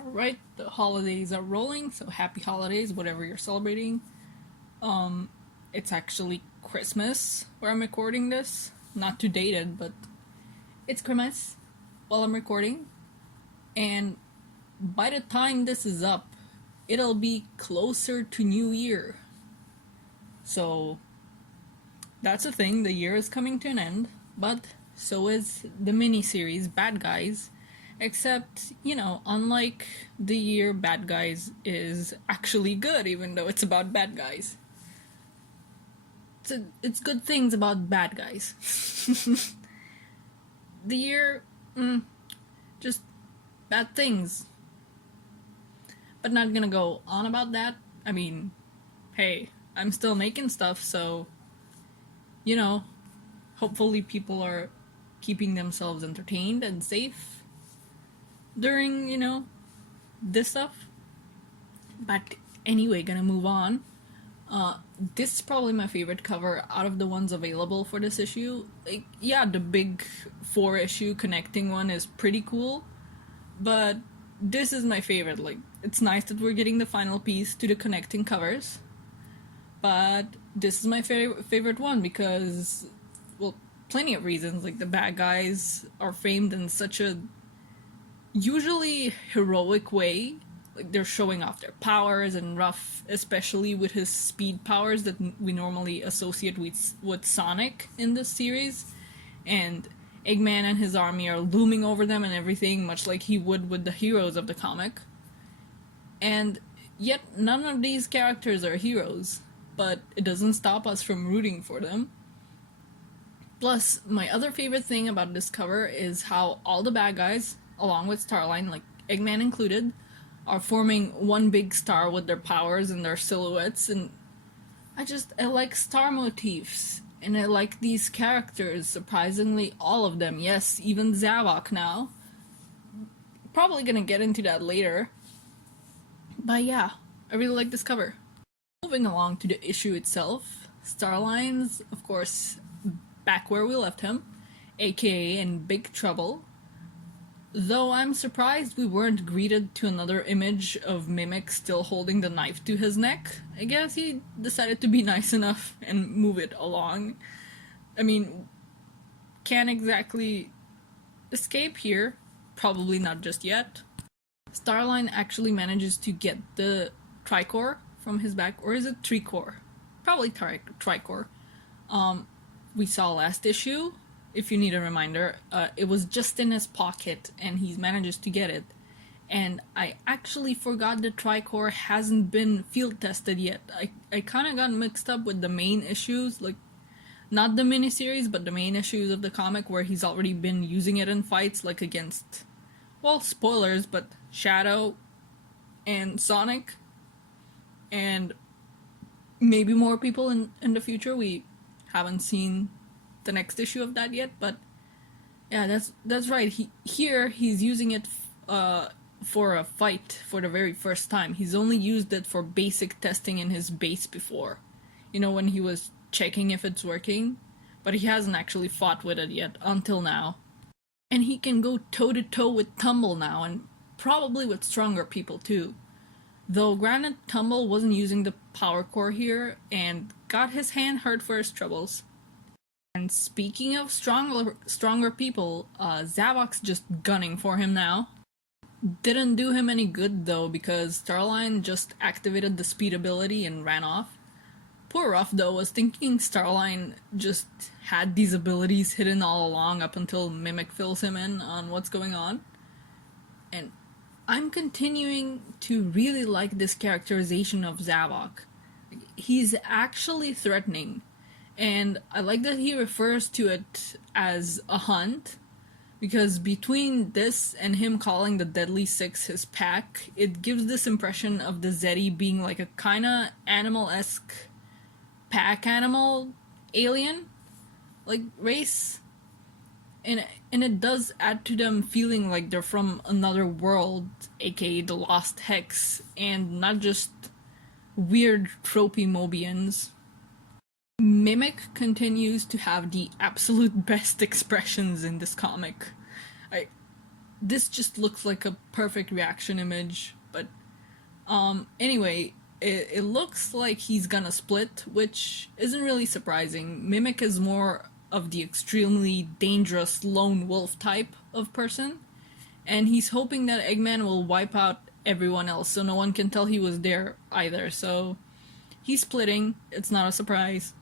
Alright, the holidays are rolling, so happy holidays, whatever you're celebrating. It's actually Christmas where I'm recording this. Not too dated, but it's Christmas while I'm recording. And by the time this is up, it'll be closer to New Year. So that's a thing, the year is coming to an end, but so is the miniseries Bad Guys. Except, unlike the year Bad Guys is actually good, even though it's about bad guys. It's good things about bad guys. The year, just bad things. But not gonna go on about that. I mean, hey, I'm still making stuff, so, hopefully people are keeping themselves entertained and safe during, this stuff. But anyway, gonna move on. This is probably my favorite cover out of the ones available for this issue. Like, yeah, the big 4-issue connecting one is pretty cool, but this is my favorite. Like, it's nice that we're getting the final piece to the connecting covers, but this is my favorite one because, well, plenty of reasons. Like, the bad guys are framed in such a usually heroic way. Like, they're showing off their powers, and Ruff, especially with his speed powers that we normally associate with Sonic in this series, and Eggman and his army are looming over them and everything, much like he would with the heroes of the comic. And yet none of these characters are heroes, but it doesn't stop us from rooting for them. Plus, my other favorite thing about this cover is how all the bad guys, along with Starline, like Eggman included, are forming one big star with their powers and their silhouettes, and I like star motifs, and I like these characters, surprisingly all of them, yes, even Zavok now. Probably gonna get into that later. But yeah, I really like this cover. Moving along to the issue itself, Starline's, of course, back where we left him, aka in big trouble. Though I'm surprised we weren't greeted to another image of Mimic still holding the knife to his neck. I guess he decided to be nice enough and move it along. I mean, can't exactly escape here. Probably not just yet. Starline actually manages to get the Tricor from his back, or is it Tricor? Probably Tricor. We saw last issue. If you need a reminder, it was just in his pocket and he manages to get it. And I actually forgot the Tricor hasn't been field tested yet. I kind of got mixed up with the main issues, like, not the miniseries, but the main issues of the comic where he's already been using it in fights, like against, well, spoilers, but Shadow and Sonic, and maybe more people in the future. We haven't seen the next issue of that yet, but yeah, that's right. He's using it for a fight for the very first time. He's only used it for basic testing in his base before, when he was checking if it's working, but he hasn't actually fought with it yet until now. And he can go toe to toe with Tumble now, and probably with stronger people too. Though granted, Tumble wasn't using the power core here and got his hand hurt for his troubles. And speaking of stronger people, Zavok's just gunning for him now. Didn't do him any good though, because Starline just activated the speed ability and ran off. Poor Ruff though was thinking Starline just had these abilities hidden all along up until Mimic fills him in on what's going on. And I'm continuing to really like this characterization of Zavok. He's actually threatening. And I like that he refers to it as a hunt, because between this and him calling the Deadly Six his pack, it gives this impression of the Zeti being like a kinda animal-esque pack animal alien, like race. And it does add to them feeling like they're from another world, aka the Lost Hex, and not just weird tropey Mobians. Mimic continues to have the absolute best expressions in this comic. I this just looks like a perfect reaction image. But anyway, it looks like he's gonna split, which isn't really surprising. Mimic is more of the extremely dangerous lone wolf type of person, and he's hoping that Eggman will wipe out everyone else so no one can tell he was there either. So he's splitting, it's not a surprise.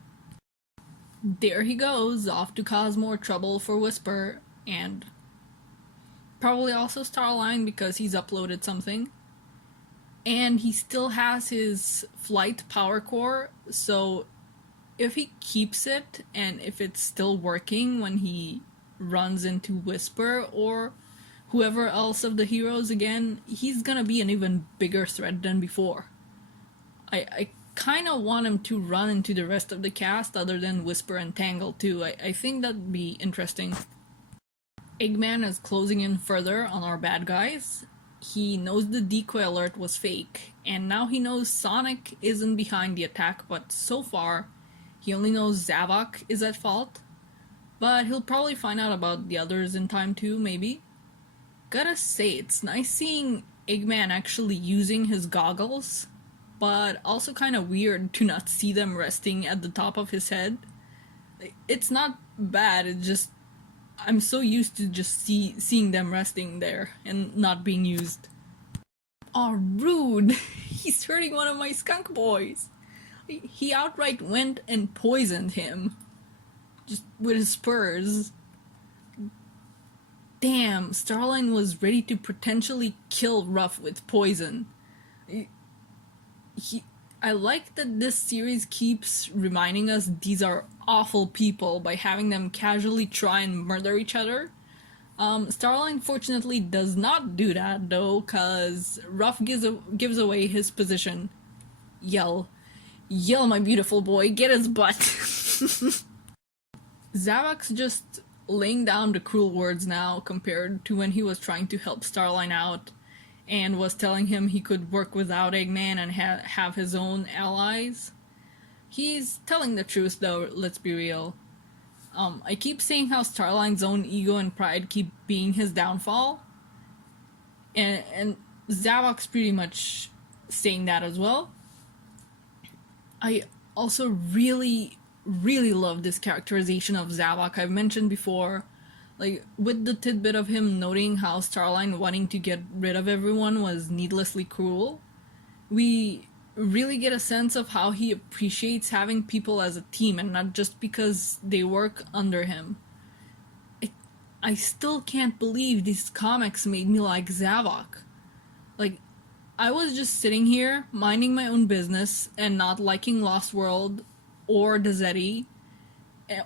There he goes, off to cause more trouble for Whisper, and probably also Starline because he's uploaded something. And he still has his flight power core, so if he keeps it and if it's still working when he runs into Whisper or whoever else of the heroes again, he's gonna be an even bigger threat than before. I kind of want him to run into the rest of the cast other than Whisper and Tangle too. I think that'd be interesting. Eggman is closing in further on our bad guys. He knows the decoy alert was fake, and now he knows Sonic isn't behind the attack, but so far, he only knows Zavok is at fault. But he'll probably find out about the others in time too, maybe. Gotta say, it's nice seeing Eggman actually using his goggles, but also kind of weird to not see them resting at the top of his head. It's not bad, it's just I'm so used to just seeing them resting there and not being used. Aw, rude! He's hurting one of my skunk boys! He outright went and poisoned him. Just with his spurs. Damn, Starline was ready to potentially kill Ruff with poison. I like that this series keeps reminding us these are awful people by having them casually try and murder each other. Starline fortunately does not do that though, cause Ruff gives away his position. Yell, my beautiful boy, get his butt. Zavok's just laying down the cruel words now compared to when he was trying to help Starline out and was telling him he could work without Eggman and have his own allies. He's telling the truth though, let's be real. I keep saying how Starline's own ego and pride keep being his downfall. And Zavok's pretty much saying that as well. I also really love this characterization of Zavok. I've mentioned before, like, with the tidbit of him noting how Starline wanting to get rid of everyone was needlessly cruel, we really get a sense of how he appreciates having people as a team and not just because they work under him. I still can't believe these comics made me like Zavok. Like, I was just sitting here, minding my own business, and not liking Lost World, or Dezzetti,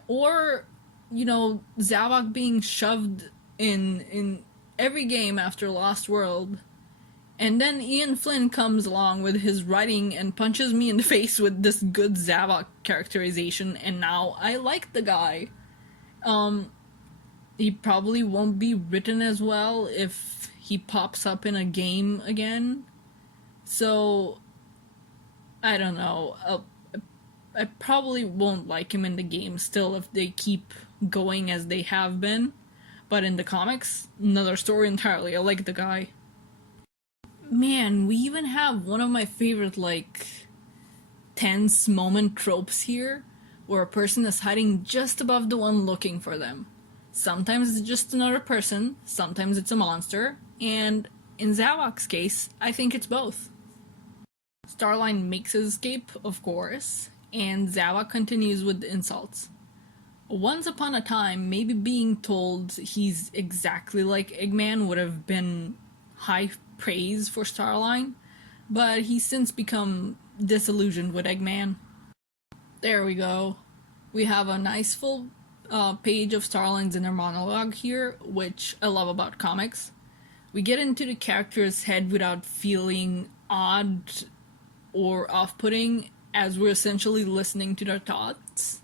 or, you know, Zavok being shoved in every game after Lost World. And then Ian Flynn comes along with his writing and punches me in the face with this good Zavok characterization, and now I like the guy. He probably won't be written as well if he pops up in a game again. So, I don't know. I probably won't like him in the game still if they keep going as they have been. But in the comics, another story entirely. I like the guy. Man, we even have one of my favorite, like, tense moment tropes here, where a person is hiding just above the one looking for them. Sometimes it's just another person, sometimes it's a monster, and in Zavok's case, I think it's both. Starline makes his escape, of course, and Zavok continues with the insults. Once upon a time, maybe being told he's exactly like Eggman would have been high praise for Starline, but he's since become disillusioned with Eggman. There we go. We have a nice full page of Starline's inner monologue here, which I love about comics. We get into the character's head without feeling odd or off-putting, as we're essentially listening to their thoughts.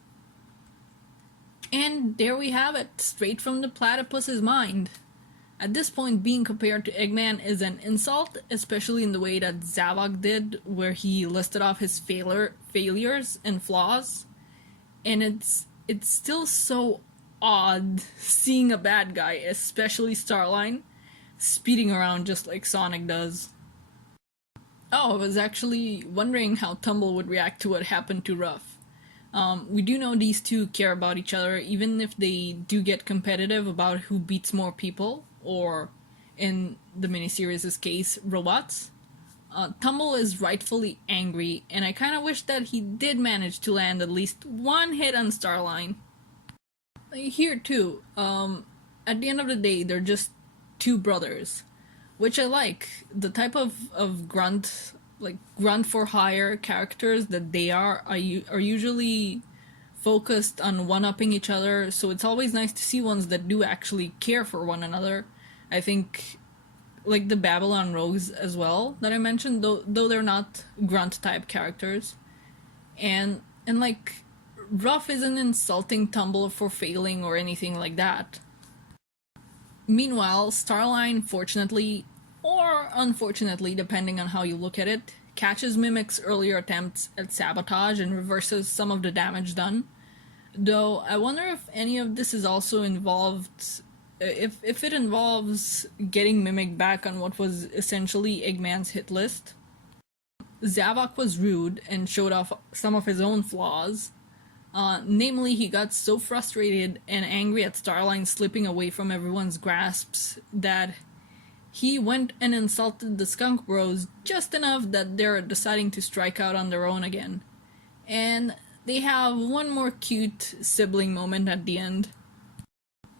And there we have it, straight from the platypus's mind. At this point, being compared to Eggman is an insult, especially in the way that Zavok did, where he listed off his failures and flaws. And it's still so odd seeing a bad guy, especially Starline, speeding around just like Sonic does. Oh, I was actually wondering how Tumble would react to what happened to Ruff. We do know these two care about each other, even if they do get competitive about who beats more people, or in the miniseries' case, robots. Tumble is rightfully angry, and I kind of wish that he did manage to land at least one hit on Starline. Here too, at the end of the day, they're just two brothers, which I like. The type of grunt, like grunt for hire characters that they are usually focused on one-upping each other, so it's always nice to see ones that do actually care for one another. I think like the Babylon Rogues as well that I mentioned, though they're not grunt type characters. And like Ruff isn't insulting Tumble for failing or anything like that. Meanwhile, Starline, fortunately, or unfortunately, depending on how you look at it, catches Mimic's earlier attempts at sabotage and reverses some of the damage done. Though I wonder if any of this is also involved, if it involves getting Mimic back on what was essentially Eggman's hit list. Zavok was rude and showed off some of his own flaws. Namely, he got so frustrated and angry at Starline slipping away from everyone's grasps that he went and insulted the Skunk Bros just enough that they're deciding to strike out on their own again. And they have one more cute sibling moment at the end.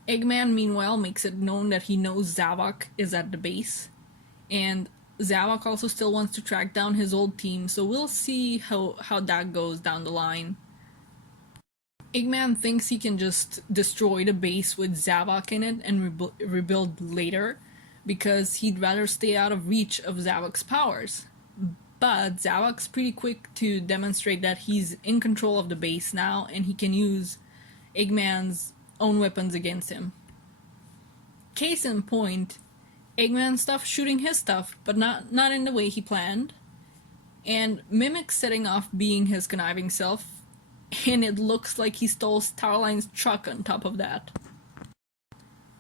Eggman, meanwhile, makes it known that he knows Zavok is at the base, and Zavok also still wants to track down his old team, so we'll see how that goes down the line. Eggman thinks he can just destroy the base with Zavok in it and rebuild later, because he'd rather stay out of reach of Zavok's powers. But Zavok's pretty quick to demonstrate that he's in control of the base now, and he can use Eggman's own weapons against him. Case in point, Eggman stuff shooting his stuff, but not in the way he planned, and Mimic setting off being his conniving self, and it looks like he stole Starline's truck on top of that.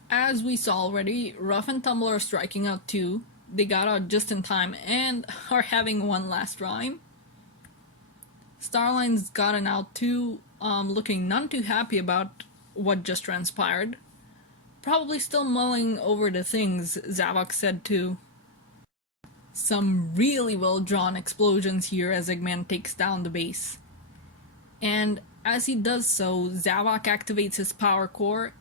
As we saw already, Ruff and Tumble are striking out too. They got out just in time and are having one last rhyme. Starline's gotten out too, looking none too happy about what just transpired. Probably still mulling over the things Zavok said too. Some really well drawn explosions here as Eggman takes down the base. And as he does so, Zavok activates his power core,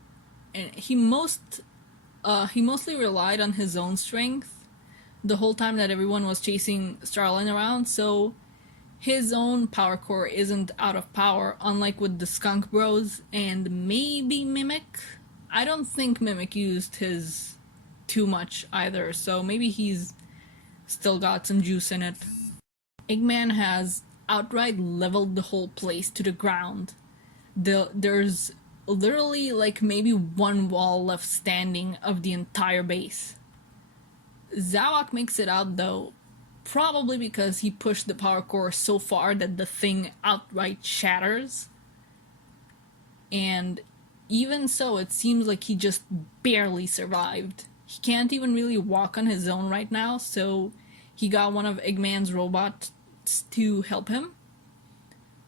and he mostly relied on his own strength the whole time that everyone was chasing Starline around, so his own power core isn't out of power, unlike with the Skunk Bros and maybe Mimic. I don't think Mimic used his too much either, so maybe he's still got some juice in it. Eggman has outright leveled the whole place to the ground. There's literally like maybe one wall left standing of the entire base. Zavok makes it out though, probably because he pushed the power core so far that the thing outright shatters. And even so, it seems like he just barely survived. He can't even really walk on his own right now, so he got one of Eggman's robots to help him.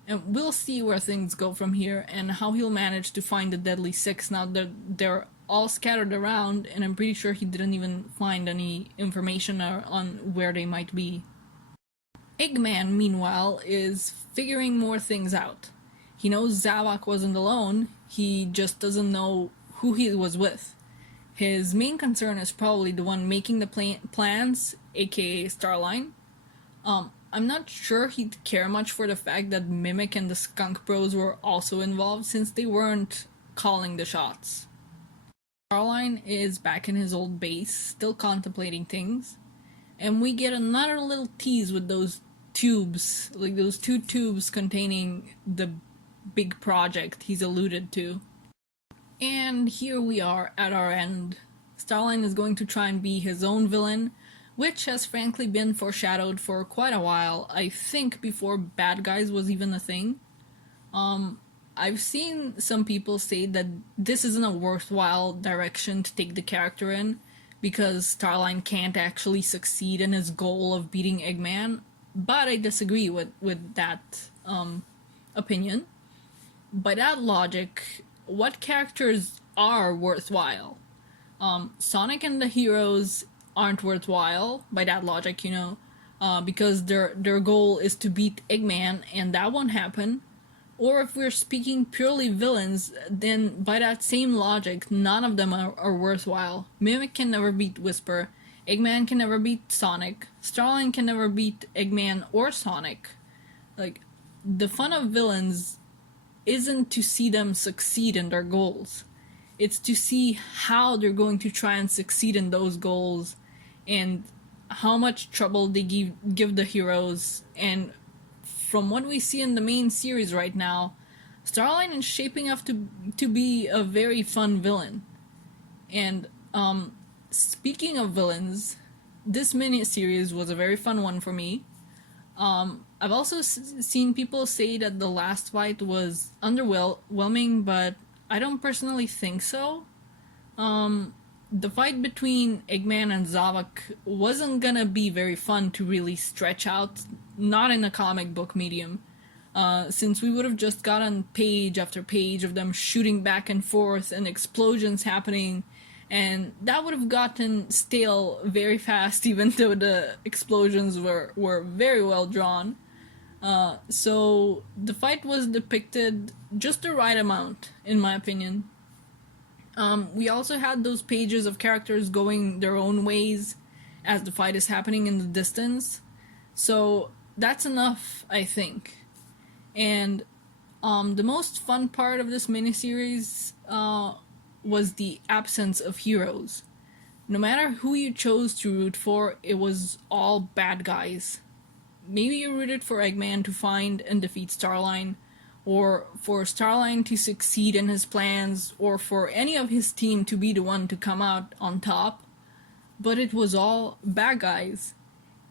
And we'll see where things go from here and how he'll manage to find the Deadly Six now that they're all scattered around, and I'm pretty sure he didn't even find any information on where they might be. Eggman, meanwhile, is figuring more things out. He knows Zavok wasn't alone, he just doesn't know who he was with. His main concern is probably the one making the plans, aka Starline. I'm not sure he'd care much for the fact that Mimic and the Skunk Bros were also involved, since they weren't calling the shots. Starline is back in his old base, still contemplating things, and we get another little tease with those tubes, like those two tubes containing the big project he's alluded to. And here we are at our end. Starline is going to try and be his own villain, which has frankly been foreshadowed for quite a while, I think before Bad Guys was even a thing. I've seen some people say that this isn't a worthwhile direction to take the character in, because Starline can't actually succeed in his goal of beating Eggman. But I disagree with that opinion. By that logic, what characters are worthwhile? Sonic and the heroes aren't worthwhile by that logic, because their goal is to beat Eggman, and that won't happen. Or if we're speaking purely villains, then by that same logic, none of them are worthwhile. Mimic can never beat Whisper. Eggman can never beat Sonic. Starline can never beat Eggman or Sonic. Like, the fun of villains isn't to see them succeed in their goals. It's to see how they're going to try and succeed in those goals, and how much trouble they give the heroes. And from what we see in the main series right now, Starline is shaping up to be a very fun villain. And speaking of villains, this mini-series was a very fun one for me. I've also seen people say that the last fight was underwhelming, but I don't personally think so. The fight between Eggman and Zavok wasn't gonna be very fun to really stretch out, not in a comic book medium, since we would have just gotten page after page of them shooting back and forth and explosions happening, and that would have gotten stale very fast, even though the explosions were very well drawn. So the fight was depicted just the right amount, in my opinion. We also had those pages of characters going their own ways as the fight is happening in the distance. So that's enough, I think. And the most fun part of this miniseries was the absence of heroes. No matter who you chose to root for, it was all bad guys. Maybe you rooted for Eggman to find and defeat Starline, or for Starline to succeed in his plans, or for any of his team to be the one to come out on top. But it was all bad guys.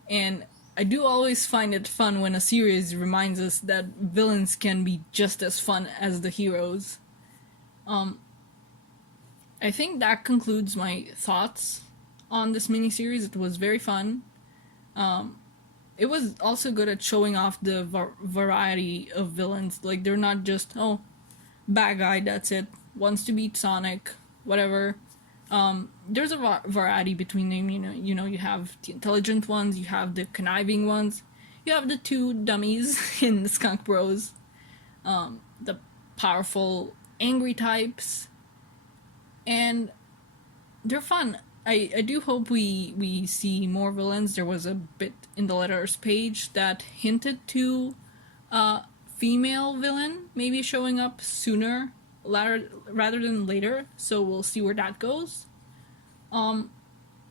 And I do always find it fun when a series reminds us that villains can be just as fun as the heroes. I think that concludes my thoughts on this miniseries. It was very fun. It was also good at showing off the variety of villains. Like, they're not just, oh, bad guy, that's it, wants to beat Sonic, whatever. There's a variety between them, you have the intelligent ones, you have the conniving ones, you have the two dummies in the Skunk Bros, the powerful, angry types, and they're fun. I do hope we see more villains. There was a bit in the letters page that hinted to a female villain maybe showing up sooner rather than later, so we'll see where that goes.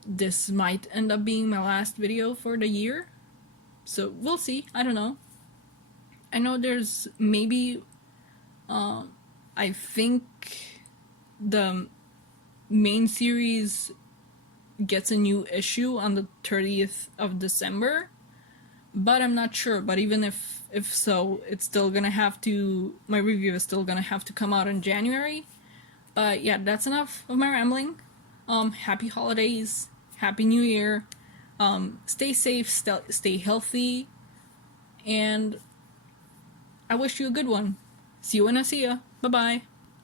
This might end up being my last video for the year, so we'll see. I don't know. I know there's maybe I think the main series gets a new issue on the 30th of December, but I'm not sure. But even if so, it's still gonna have to, my review is still gonna have to come out in January. But yeah, that's enough of my rambling. Happy holidays, happy new year, stay safe, stay healthy, and I wish you a good one. See you when I see ya. Bye bye.